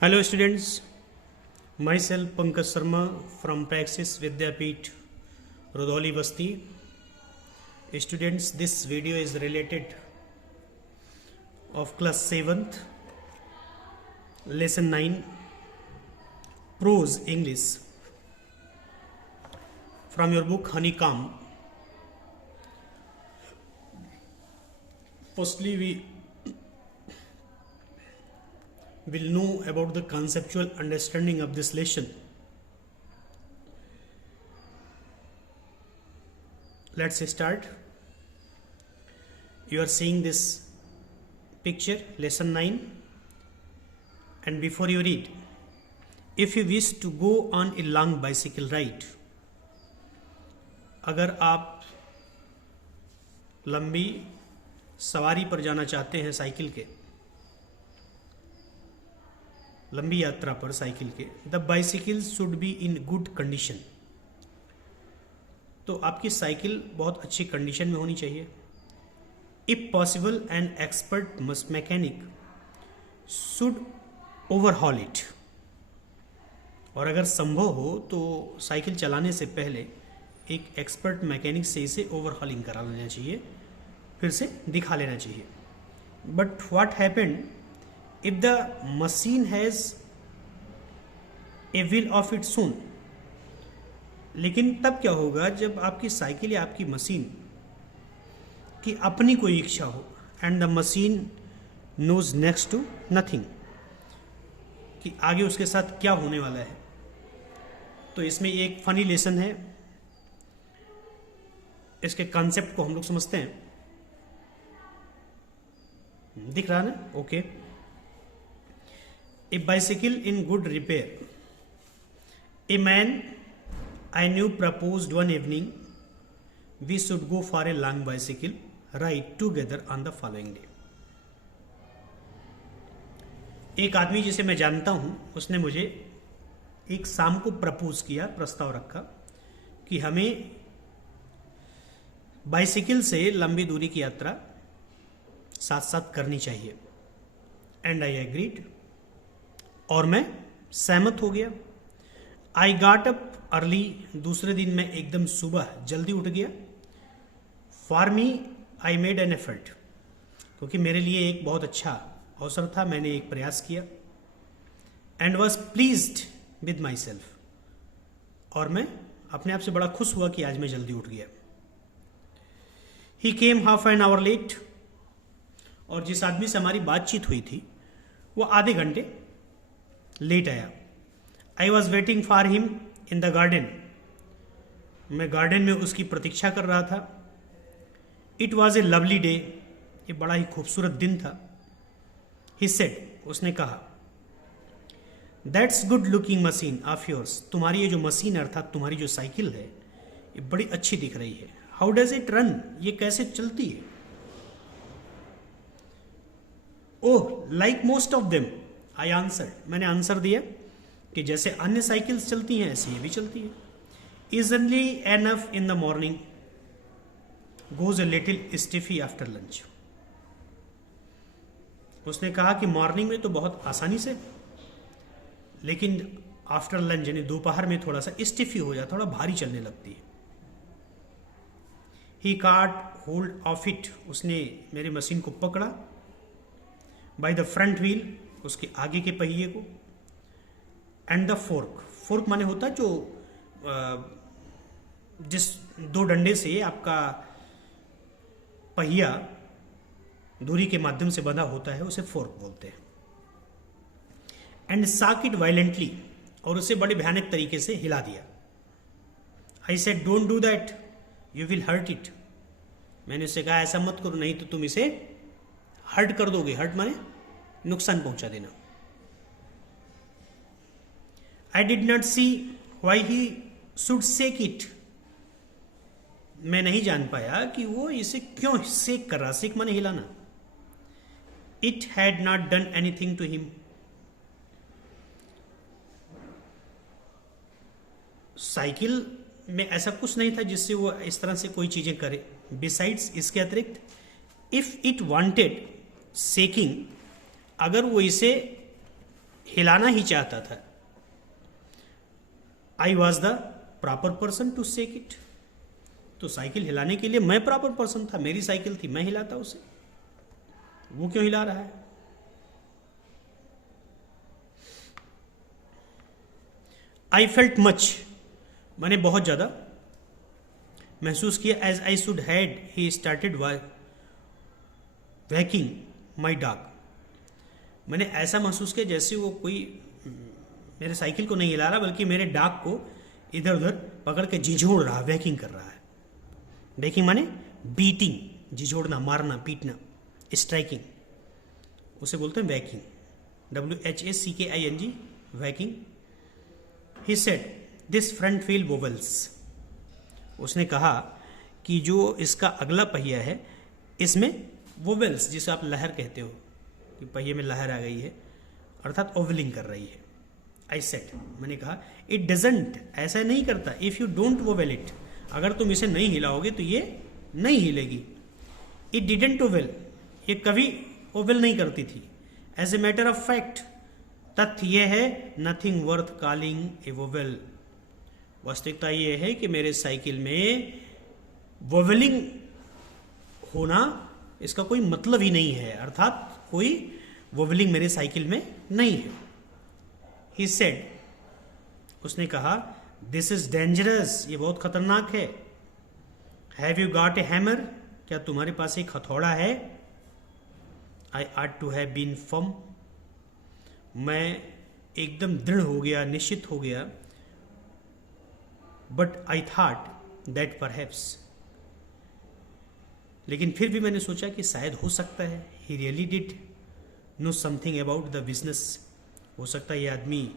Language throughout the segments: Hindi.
Hello students, myself Pankaj Sharma from Praxis Vidyapeeth, Rodoli Basti. Students, this video is related of class 7th, lesson 9, prose English, from your book Honeycomb. Firstly, we will know about the conceptual understanding of this lesson. Let's start. You are seeing this picture, lesson 9, and before you read, if you wish to go on a long bicycle ride, अगर आप लंबी सवारी पर जाना चाहते हैं साइकिल के, लंबी यात्रा पर साइकिल के, the bicycle should be in good condition, तो आपकी साइकिल बहुत अच्छी कंडीशन में होनी चाहिए. If possible an expert mechanic should overhaul it, और अगर संभव हो तो साइकिल चलाने से पहले एक एक्सपर्ट मैकेनिक से इसे ओवरहॉलिंग करा लेना चाहिए, फिर से दिखा लेना चाहिए. But what happened if the machine has a will of its own, लेकिन तब क्या होगा जब आपकी साइकिल या आपकी मशीन की अपनी कोई इच्छा हो, and the machine knows next to nothing, कि आगे उसके साथ क्या होने वाला है. तो इसमें एक फनी लेसन है, इसके कॉन्सेप्ट को हम लोग समझते हैं. दिख रहा ना? Okay. A bicycle in good repair. A man I knew proposed one evening we should go for a long bicycle ride together on the following day. एक आदमी जिसे मैं जानता हूं, उसने मुझे एक शाम को प्रपोज किया, प्रस्ताव रखा कि हमें बाइसिकल से लंबी दूरी की यात्रा साथ साथ करनी चाहिए. एंड आई एग्रीड, और मैं सहमत हो गया. आई गॉट अप अर्ली, दूसरे दिन मैं एकदम सुबह जल्दी उठ गया. For me I made an effort, क्योंकि मेरे लिए एक बहुत अच्छा अवसर था, मैंने एक प्रयास किया. And was pleased with my self, और मैं अपने आप से बड़ा खुश हुआ कि आज मैं जल्दी उठ गया. ही केम हाफ एन आवर लेट, और जिस आदमी से हमारी बातचीत हुई थी वो आधे घंटे लेट आया. I was waiting for him in the garden, मैं गार्डन में उसकी प्रतीक्षा कर रहा था. It was a lovely day, ये बड़ा ही खूबसूरत दिन था. ही सेड, उसने कहा, that's good looking machine of yours, तुम्हारी ये जो मशीन अर्थात तुम्हारी जो साइकिल है ये बड़ी अच्छी दिख रही है. हाउ डज इट रन, ये कैसे चलती है. Oh, like most of them, I answer, मैंने आंसर दिया कि जैसे अन्य साइकिल्स चलती हैं ऐसे ये भी चलती है. Easily enough in the morning, goes a little stiffly after lunch. उसने कहा कि मॉर्निंग में तो बहुत आसानी से, लेकिन आफ्टर लंच यानी दोपहर में थोड़ा सा स्टिफी हो जाता, थोड़ा भारी चलने लगती है. ही काट होल्ड ऑफ इट, उसने मेरी मशीन को पकड़ा. बाय द फ्रंट व्हील, उसके आगे के पहिए को. एंड द फोर्क, फोर्क माने होता जो जिस दो डंडे से आपका पहिया दूरी के माध्यम से बंधा होता है उसे फोर्क बोलते हैं. एंड साक इट वायलेंटली, और उसे बड़े भयानक तरीके से हिला दिया. I said don't do that, you will hurt it, मैंने उससे कहा ऐसा मत करो, नहीं तो तुम इसे हर्ट कर दोगे. हर्ट माने नुकसान पहुंचा देना. I did not see why he should shake it, मैं नहीं जान पाया कि वो इसे क्यों सेक कर रहा. सेक माने हिलाना. It had not done anything to him, cycle में ऐसा कुछ नहीं था जिससे वो इस तरह से कोई चीजें करे. बिसाइड्स, इसके अतिरिक्त, इफ इट वांटेड सेकिंग, अगर वो इसे हिलाना ही चाहता था। I was the proper person to shake it. तो साइकिल हिलाने के लिए मैं प्रॉपर पर्सन था, मेरी साइकिल थी, मैं हिलाता उसे, वो क्यों हिला रहा है? आई फेल्ट मच, मैंने बहुत ज्यादा महसूस किया। As I should had he started whacking my dog, मैंने ऐसा महसूस किया जैसे वो कोई मेरे साइकिल को नहीं हिला रहा, बल्कि मेरे डॉग को इधर उधर पकड़ के झिझोड़ रहा, वैकिंग कर रहा है। वैकिंग माने बीटिंग, झिझोड़ना, मारना, पीटना, स्ट्राइकिंग, उसे बोलते हैं whacking, WHACKING, whacking. He said this front wheel vowels, उसने कहा कि जो इसका अगला पहिया है इसमें वोवेल्स, जिसे आप लहर कहते हो कि पहिए में लहर आ गई है, अर्थात ओवलिंग कर रही है। आई सेड, मैंने कहा, इट डजेंट, ऐसा नहीं करता, if you don't vowel it, अगर तुम इसे नहीं हिलाओगे तो ये नहीं हिलेगी। इट डिडेंट ओवेल, ये कभी ओवेल नहीं करती थी। As a matter of fact, तथ्य यह है, nothing worth calling a vowel, वास्तविकता यह है कि मेरे साइकिल में वोवेलिंग होना इसका कोई मतलब ही नहीं है, अर्थात कोई वोवेलिंग मेरे साइकिल में नहीं है। ही सेड, उसने कहा, दिस इज डेंजरस, ये बहुत खतरनाक है। Have you got a hammer, क्या तुम्हारे पास एक हथौड़ा है? आई आट टू हैव बीन फर्म, मैं एकदम दृढ़ हो गया, निश्चित हो गया। But I thought that perhaps, लेकिन फिर भी मैंने सोचा कि शायद हो सकता है, he really did know something about the business, हो सकता है ये आदमी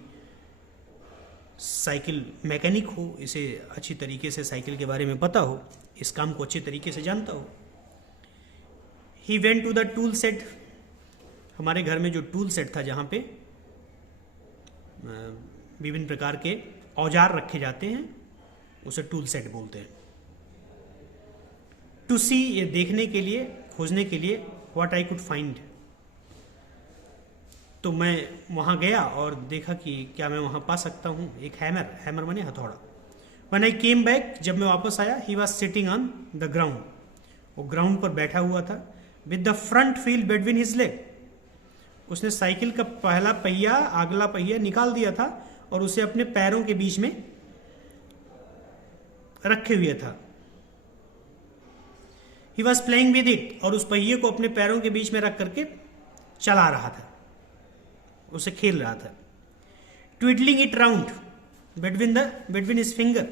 साइकिल मैकेनिक हो, इसे अच्छी तरीके से साइकिल के बारे में पता हो, इस काम को अच्छे तरीके से जानता हो। He went to the tool set, हमारे घर में जो टूल सेट था जहाँ पे विभिन्न प्रकार के औजार रखे जाते हैं, उसे टूल सेट बोलते हैं। टू सी, ये देखने के लिए, खोजने के लिए, व्हाट आई कुड फाइंड, तो मैं वहाँ गया और देखा कि क्या मैं वहाँ पा सकता हूँ एक हैमर, हैमर माने हथौड़ा। व्हेन आई केम बैक, जब मैं वापस आया, he was sitting on the ground, वो ग्राउंड पर बैठा हुआ था, with the front wheel between his leg, उसने साइकिल का पहला पहिया, अगला पहिया निकाल दिया था और उसे अपने पैरों के बीच में रखे हुए था। He was playing with it, और उस पहिए को अपने पैरों के बीच में रख करके चला रहा था, उसे खेल रहा था। Twiddling it round between his finger,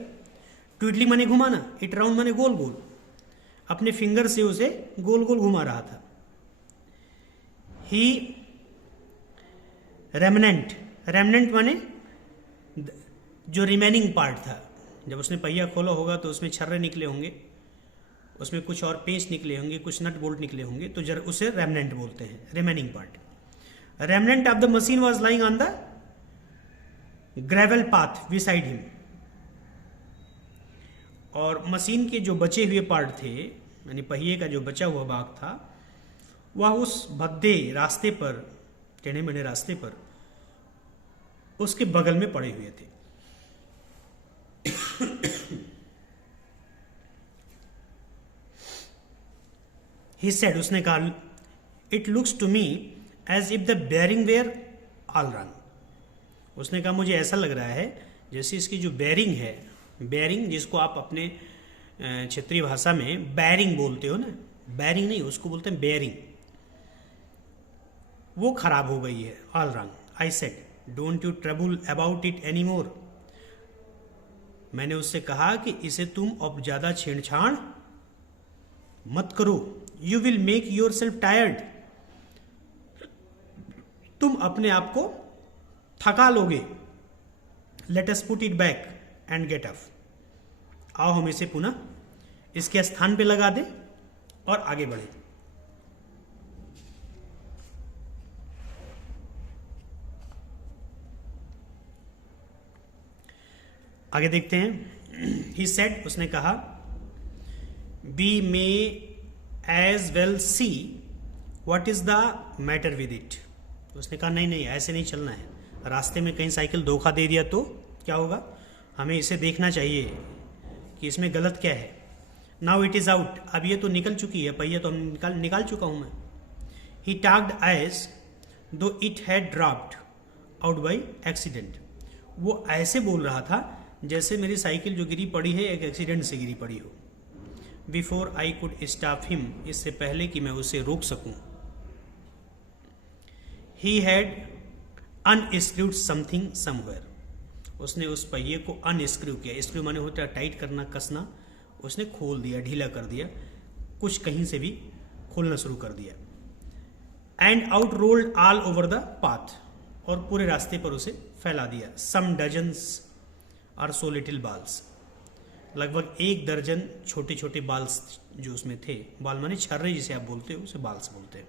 twiddling माने घुमाना, इट राउंड माने गोल गोल, अपने फिंगर से उसे गोल गोल घुमा रहा था। ही रेमनेंट, रेमनेंट माने जो रिमेनिंग पार्ट था, जब उसने पहिया खोला होगा तो उसमें छर्रे निकले होंगे, उसमें कुछ और पेंच निकले होंगे, कुछ नट बोल्ट निकले होंगे, तो जरा उसे रेमनेंट बोलते हैं, remaining part. Remnant of the machine was lying on the gravel path beside him, और मशीन के जो बचे हुए पार्ट थे, यानी पहिए का जो बचा हुआ भाग था, वह उस भद्दे रास्ते पर, टेढ़े मेढ़े रास्ते पर उसके बगल में पड़े हुए थे। He said, उसने कहा, it looks to me as if the bearing were all wrong, उसने कहा मुझे ऐसा लग रहा है जैसे इसकी जो बेयरिंग है, बेयरिंग जिसको आप अपने क्षेत्रीय भाषा में बैरिंग बोलते हो ना, बैरिंग नहीं, उसको बोलते हैं बेयरिंग, वो खराब हो गई है, ऑल रंग। आई said, don't you trouble about it any more, मैंने उससे कहा कि इसे तुम अब ज्यादा छेड़छाड़ मत करो, you will make your self tired, तुम अपने आप को थका लोगे। Let us put it back and get up, आओ हम इसे पुनः इसके स्थान पे लगा दें और आगे बढ़े। आगे देखते हैं। ही सेड, उसने कहा, we may as well see what is the matter with it, उसने कहा नहीं नहीं ऐसे नहीं चलना है, रास्ते में कहीं साइकिल धोखा दे दिया तो क्या होगा, हमें इसे देखना चाहिए कि इसमें गलत क्या है। नाउ इट इज़ आउट, अब ये तो निकल चुकी है, पहिया तो हम निकाल चुका हूँ मैं। ही टाग्ड एज दो it had dropped out by accident, वो ऐसे बोल रहा था जैसे मेरी साइकिल जो गिरी पड़ी है एक एक्सीडेंट से गिरी पड़ी हो। Before I could stop him, इससे पहले कि मैं उसे रोक सकूं। He had unscrewed something somewhere, उसने उस पहिए को अनस्क्रू किया। स्क्रू माने होता है टाइट करना, कसना, उसने खोल दिया, ढीला कर दिया, कुछ कहीं से भी खोलना शुरू कर दिया। And out rolled all over the path, और पूरे रास्ते पर उसे फैला दिया। सम डजन्स आर सो लिटिल बाल्स, लगभग 1 दर्जन छोटे छोटे बाल्स जो उसमें थे, बाल माने छर्रे जिसे आप बोलते हो उसे बाल्स बोलते हैं।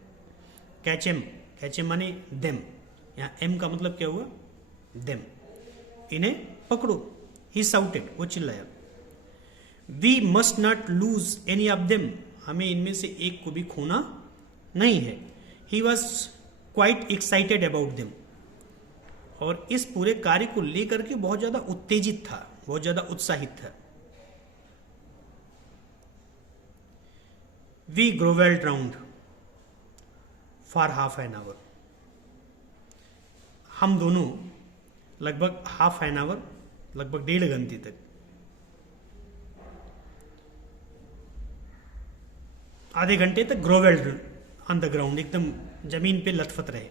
कैचेम, कैचेम माने देम, यहाँ एम का मतलब क्या हुआ, देम, इन्हें पकड़ो। ही साउटेड, वो चिल्लाया। We must not lose any of them, हमें इनमें से एक को भी खोना नहीं है। He was quite excited about them, और इस पूरे कार्य को लेकर के बहुत ज्यादा उत्तेजित था, बहुत ज्यादा उत्साहित था। We grovelled round for half an hour, हम दोनों लगभग हाफ एन आवर, लगभग 1.5 घंटे तक आधे घंटे तक ग्रोवेल्ड ऑन द ग्राउंड, एकदम जमीन पे लथपथ रहे।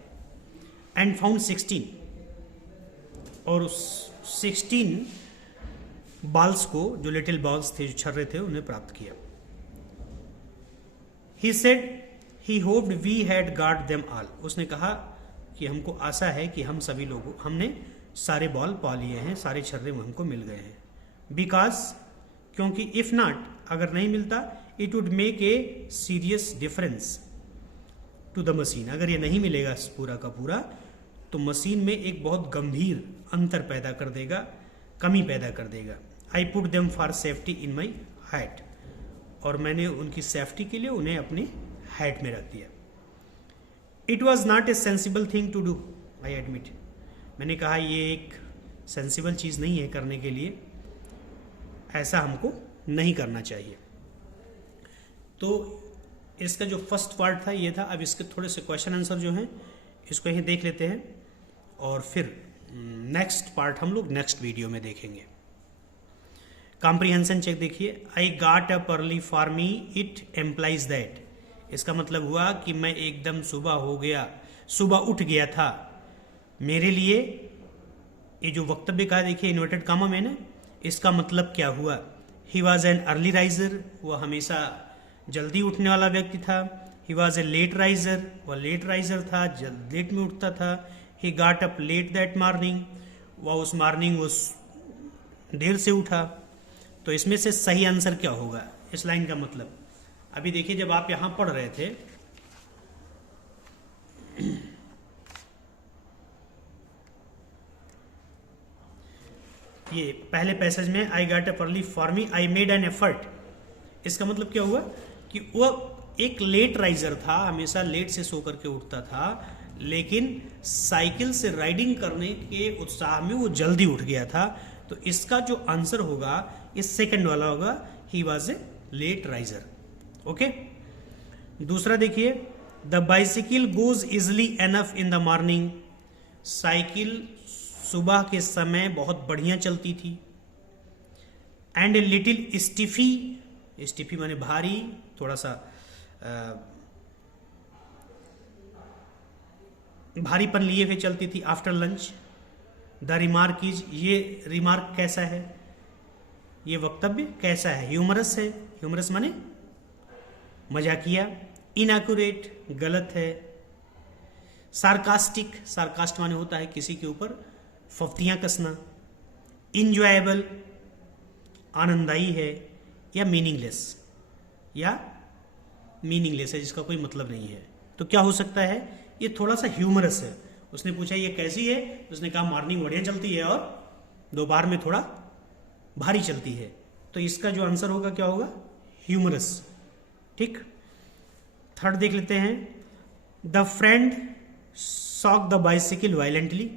एंड फाउंड 16, और उस 16 बाल्स को, जो लिटिल बॉल्स थे, जो छर्रे थे, उन्हें प्राप्त किया। He said he hoped we had got them all, उसने कहा कि हमको आशा है कि हम सभी लोगों, हमने सारे बॉल पा लिए हैं, सारे छर्रे हमको मिल गए हैं। बिकॉज, क्योंकि इफ नॉट, अगर नहीं मिलता, it would make a serious difference to the machine, अगर ये नहीं मिलेगा पूरा का पूरा, तो मशीन में एक बहुत गंभीर अंतर पैदा कर देगा, कमी पैदा कर देगा। I put them for safety in my hat, और मैंने उनकी सेफ्टी के लिए उन्हें अपनी हैट में रख दिया। It was not a sensible thing to do, I admit, मैंने कहा ये एक सेंसिबल चीज़ नहीं है करने के लिए, ऐसा हमको नहीं करना चाहिए। तो इसका जो फर्स्ट पार्ट था ये था। अब इसके थोड़े से क्वेश्चन आंसर जो हैं इसको यहीं देख लेते हैं, और फिर नेक्स्ट पार्ट हम लोग नेक्स्ट वीडियो में देखेंगे। कॉम्प्रिहेंशन चेक देखिए। I got up early for me, it implies that, इसका मतलब हुआ कि मैं एकदम सुबह उठ गया था। मेरे लिए ये जो वक्तव्य कहा देखिए इन्वर्टेड कामा में ना, इसका मतलब क्या हुआ। He was an early riser, वह हमेशा जल्दी उठने वाला व्यक्ति था। He was a late riser, वह लेट राइजर था, लेट में उठता था। He got up late that morning, वह उस मॉर्निंग वो देर से उठा। तो इसमें से सही आंसर क्या होगा इस लाइन का मतलब। अभी देखिए जब आप यहां पढ़ रहे थे ये पहले पैसेज में आई got up early for me, I made an effort, इसका मतलब क्या हुआ कि वह एक लेट राइजर था, हमेशा लेट से सो करके उठता था, लेकिन साइकिल से राइडिंग करने के उत्साह में वो जल्दी उठ गया था। तो इसका जो आंसर होगा इस सेकंड वाला होगा, he was a late riser. Okay, दूसरा देखिए, the bicycle goes easily enough in the morning, साइकिल सुबह के समय बहुत बढ़िया चलती थी। And a little stiffy, stiffy माने भारी, थोड़ा सा भारीपन लिए हुए चलती थी after lunch. The remark is, ये रिमार्क कैसा है, ये वक्तव्य कैसा है, ह्यूमरस है, ह्यूमरस माने मजाकिया। इनएक्यूरेट, गलत है। सार्कास्टिक, सार्कास्ट माने होता है किसी के ऊपर फफ्तियां कसना। इंजॉयबल, आनंददायी है। या मीनिंगलेस, या मीनिंगलेस है जिसका कोई मतलब नहीं है। तो क्या हो सकता है, ये थोड़ा सा ह्यूमरस है। उसने पूछा ये कैसी है, उसने कहा मॉर्निंग बढ़िया चलती है और दोपहर में थोड़ा भारी चलती है। तो इसका जो आंसर होगा क्या होगा, ह्यूमरस। ठीक, थर्ड देख लेते हैं। The friend shook the bicycle violently,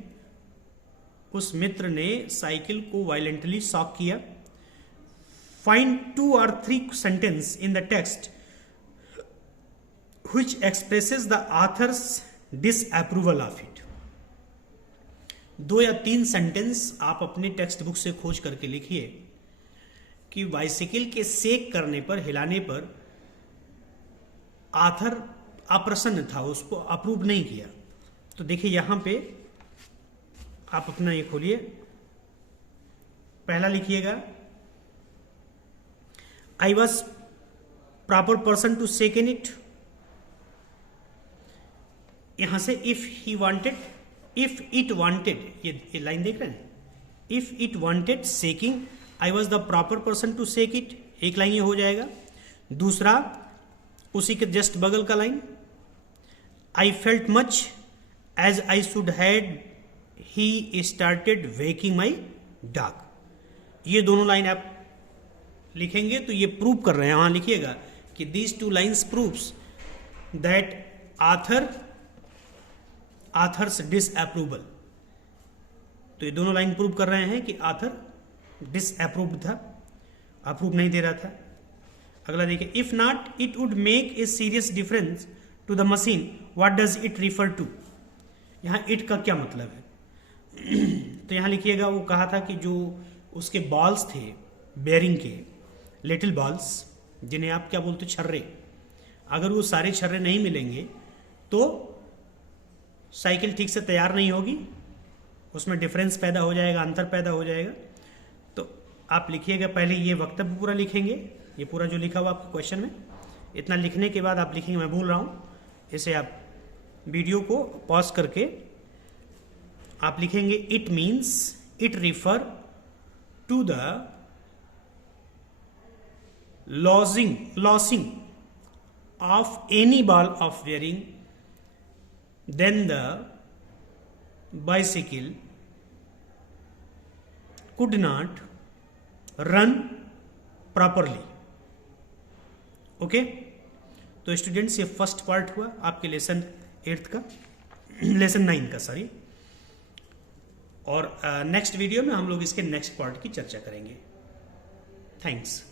उस मित्र ने साइकिल को वायलेंटली शॉक किया। Find 2 or 3 sentence in the text which expresses the author's disapproval of it। 2 या 3 सेंटेंस आप अपने टेक्स्ट बुक से खोज करके लिखिए कि बाइसिकल के सेक करने पर, हिलाने पर आथर अप्रसन्न था, उसको अप्रूव नहीं किया। तो देखिए यहां पे आप अपना ये खोलिए, पहला लिखिएगा I was proper person to sack in it. यहां से if he wanted, if it wanted, ये लाइन देख रहे हैं, if it wanted sacking, I was the proper person to sack it, एक लाइन ये हो जाएगा। दूसरा उसी के जस्ट बगल का line, I felt much as I should had he started whacking my dog. ये दोनों लाइन आप लिखेंगे तो ये प्रूव कर रहे हैं, वहां लिखिएगा कि these 2 lines proves that authors disapproval. तो ये दोनों लाइन प्रूव कर रहे हैं कि आथर डिसअप्रूव था, अप्रूव नहीं दे रहा था। अगला देखिए, if not it would make a serious difference to the machine, what does it refer to. यहां इट का क्या मतलब है? तो यहां लिखिएगा, वो कहा था कि जो उसके बॉल्स थे बेयरिंग के, लिटिल बॉल्स, जिन्हें आप क्या बोलते, छर्रे, अगर वो सारे छर्रे नहीं मिलेंगे तो साइकिल ठीक से तैयार नहीं होगी, उसमें डिफरेंस पैदा हो जाएगा, अंतर पैदा हो जाएगा। तो आप लिखिएगा, पहले ये वक्तव्य पूरा लिखेंगे, ये पूरा जो लिखा हुआ आपके क्वेश्चन में, इतना लिखने के बाद आप लिखेंगे, मैं भूल रहा हूं, इसे आप वीडियो को पॉज करके आप लिखेंगे, it means, it refer to the losing of any ball of bearing, then the bicycle could not run properly। Okay, तो स्टूडेंट्स ये फर्स्ट पार्ट हुआ आपके लेसन 8 का, लेसन 9 का सॉरी, और नेक्स्ट वीडियो में हम लोग इसके नेक्स्ट पार्ट की चर्चा करेंगे। थैंक्स।